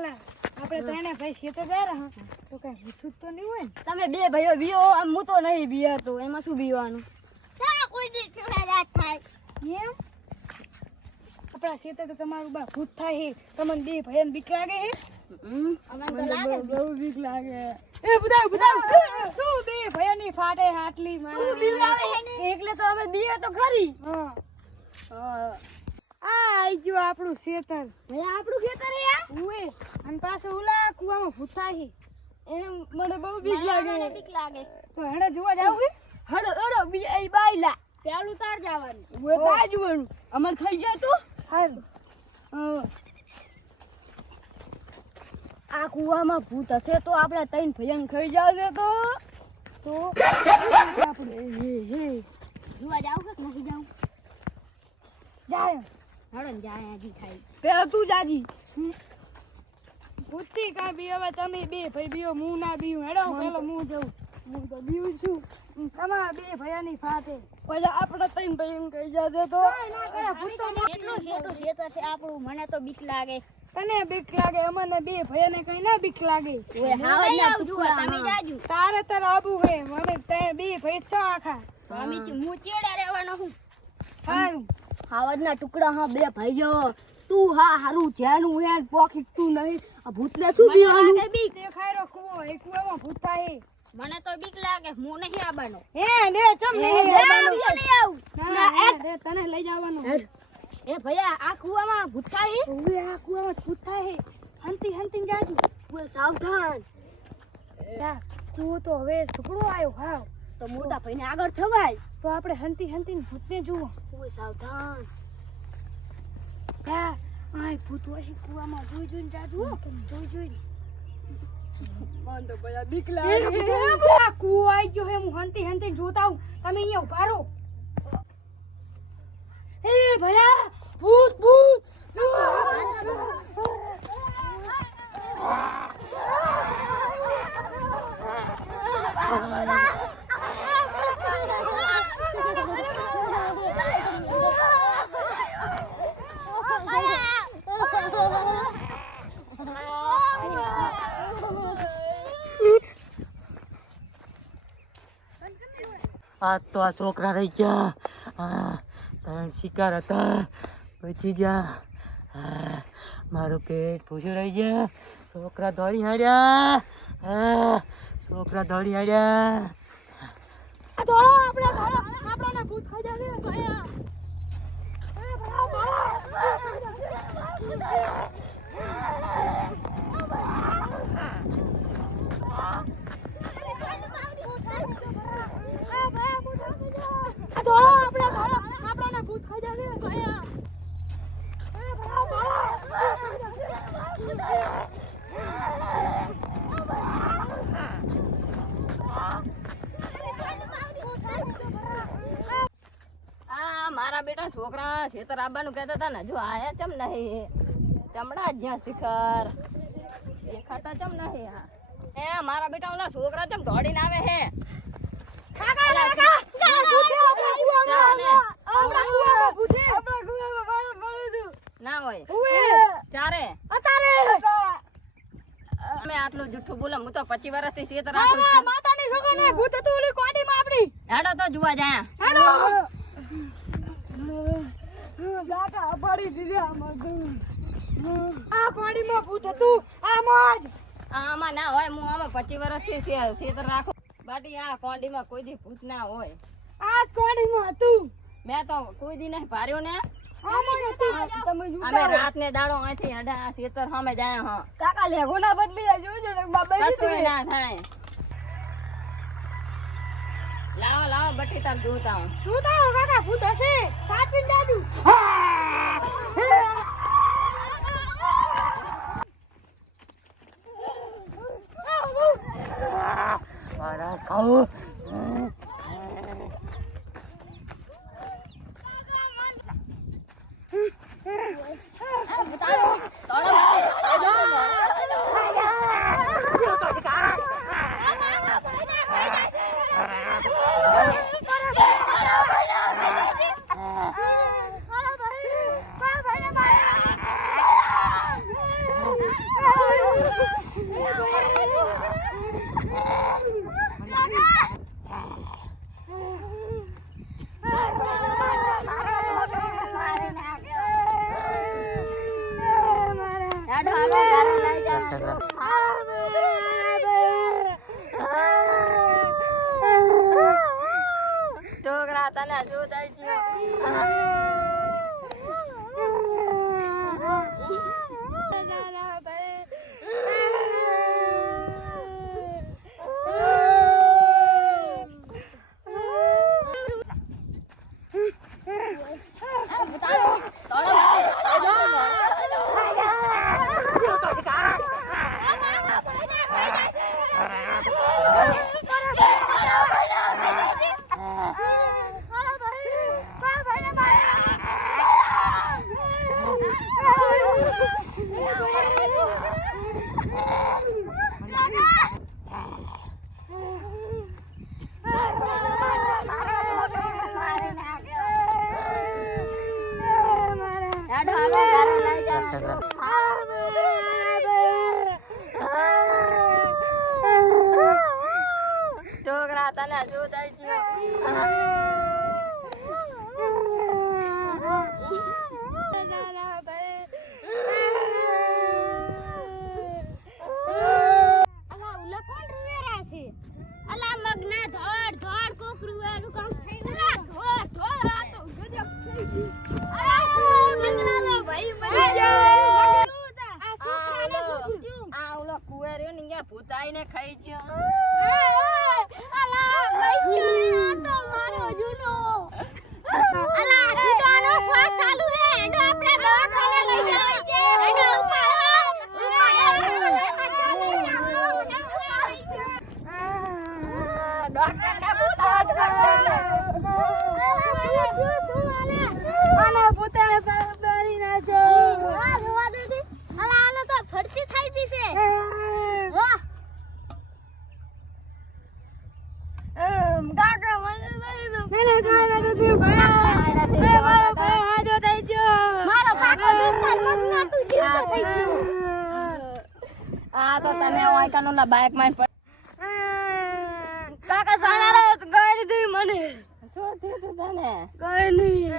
આપણે ત્રણે ભાઈ શેતો ગયા તો કઈ પૂછું તો નહીં હોય તમે બે ભાઈઓ બીઓ આમ હું તો નહીં બીયાતો એમાં શું બીવાનું? કોઈ દી થાય. એમ? આપણા શેતે તો તમારું બા ભૂત થાય હે. તમને બે ભાઈ બીક લાગે હે? હમ, અમને તો મને લાગે બહુ- બીક લાગે. એ બુધાવ બુધાવ શું બે ભાઈની ફાટે હાટલી હે એકલે તો અમે બીએ તો ખરી. હા. આઈ ગયું આપણું ખેતર ભાઈ આપણું ખેતર હે ઉએ અને પાછો ઓલા કુવામાં ભૂત હે. એમ મને બહુ બીક લાગે. બીક લાગે. તો હેડે જોવા જાવ કે હડો હડો બી એ બાયલા. પેલું તાર જવાનું. ઉએ તા જોવાનું. અમર થઈ જાય તો? હાલ. હા. આ કુવામાં ભૂત હશે તો આપણે તૈન ભયન ખાઈ જશે તો. તો આપણે? હે હે જોવા જાવ કે નથી જાવ? જાય હળો ને જાય થાય. પેલા તું જાજી ભૂતથી કા બી હવે તમે બે ભાઈ બીઓ હું ના બીયું હેડો પેલો હું જઉં. હું તો બીઉ છું. તમારા બે ભયાની સાથે. પછી આપણે ભાઈ એમ કહી જાજે તો. એટલું છેટું છેતર છે આપણું મને તો બીક લાગે. તને બીક લાગે અમને બે ભયાને કઈ ના બીક લાગે. તારે તારે આબુ હે મને બે ભાઈ છ આખા. હું ચેડા રહેવાનો હું હારું હાવજના ટુકડા હા બે ભાઈઓ. તું હા હારું જેનું હે પોખી તું નહીં. આ ભૂતને શું બી લાગે બી દેખાય રો કુવો એ કુવામાં ભૂત હે. મને તો બીક લાગે હું નહીં આવવાનો. હે ને ચમ નહીં આવવાનું? નહીં આવું. ના, તને લઈ જવાનું. એ ભૈયા આ કુવામાં ભૂત થાય હે? ઓવે આ કુવામાં ભૂત થાય હે. હંતી હંતી જાજુ. ઓએ સાવધાન. જા તું તો હવે ટુકડો આવ્યો હા તો મોટા ભાઈને આગળ થવાય. તો આપણે હંતી હંતી ભૂતને જુઓ. ઓએ સાવધાન. યા આય ભૂત હોય કુવામાં જોઈ જોઈને જાજુ હો. જોઈ જોઈ મન તો ભૈયા બીક આ કુવો આવી ગયો હે હું હંતી હંતી જોતા આવું. તમે અહીંયા ઊભા રહો. એ ભયા ભૂત ભૂત. આ તો આ છોકરા રહી ગયા. ત્રણ શિકાર હતા. પછી ગયા. મારું પેટ ભૂસું રહી ગયા. છોકરા દોડી હાડ્યા. છોકરા દોડી હાડ્યા. આપણે દોડો આપણને ભૂત ખાઈ જશે ભયા આ દોડો આપણે દોડો આપણને ભૂત ખાઈ જશે ભયા આ મારા છોકરા ખેતર આવવાનું કહેતા હતા ને જો આયા ચમ નહીં. ચમડા જ્યાં શિખર. દેખાતા ચમ નહીં હા એ મારા બેટા ઓલા છોકરા ચમ દોડીને આવે હે. ના હોય. ચારે. અમે આટલું જુઠ્ઠું બોલો હું તો પચીસ વર્ષથી ખેતર આટલું. માતાની છોકરાને ભૂત હતું ઓલી કોડીમાં આપણી. હેડો તો જોવા જાય હેડો. ગાટા અપાડી દીધી આમાં આ કોડીમાં ભૂત હતું? આમાં જ. આમાં ના હોય હું આમાં પચીસ વર્ષથી ખેતર રાખું. બાકી આ કોંડીમાં કોઈ દી ભૂત ના હોય. આ જ કોડીમાં હતું. મેં તો કોઈ દી નહીં પાર્યો ને. અમે રાત ને દાડો અહીંથી હડા આ ખેતર સામે જાય હા. કાકા લેગો ના બદલી જોજો બાબા ના થાય. લાવો બટી તાર જોતા હું જોતા હો કાકા ભૂત હશે. સાચવીને જાજુ. મારા ખાવું છોકરા તને શું થઈ ગયું? આઈને ખાઈ જ્યો. આ તો તને ઓયકાનો ના બાઇકમાં પડ કાકા સાણા ગઈ દીધી મને. શું થયું તને? કઈ નહીં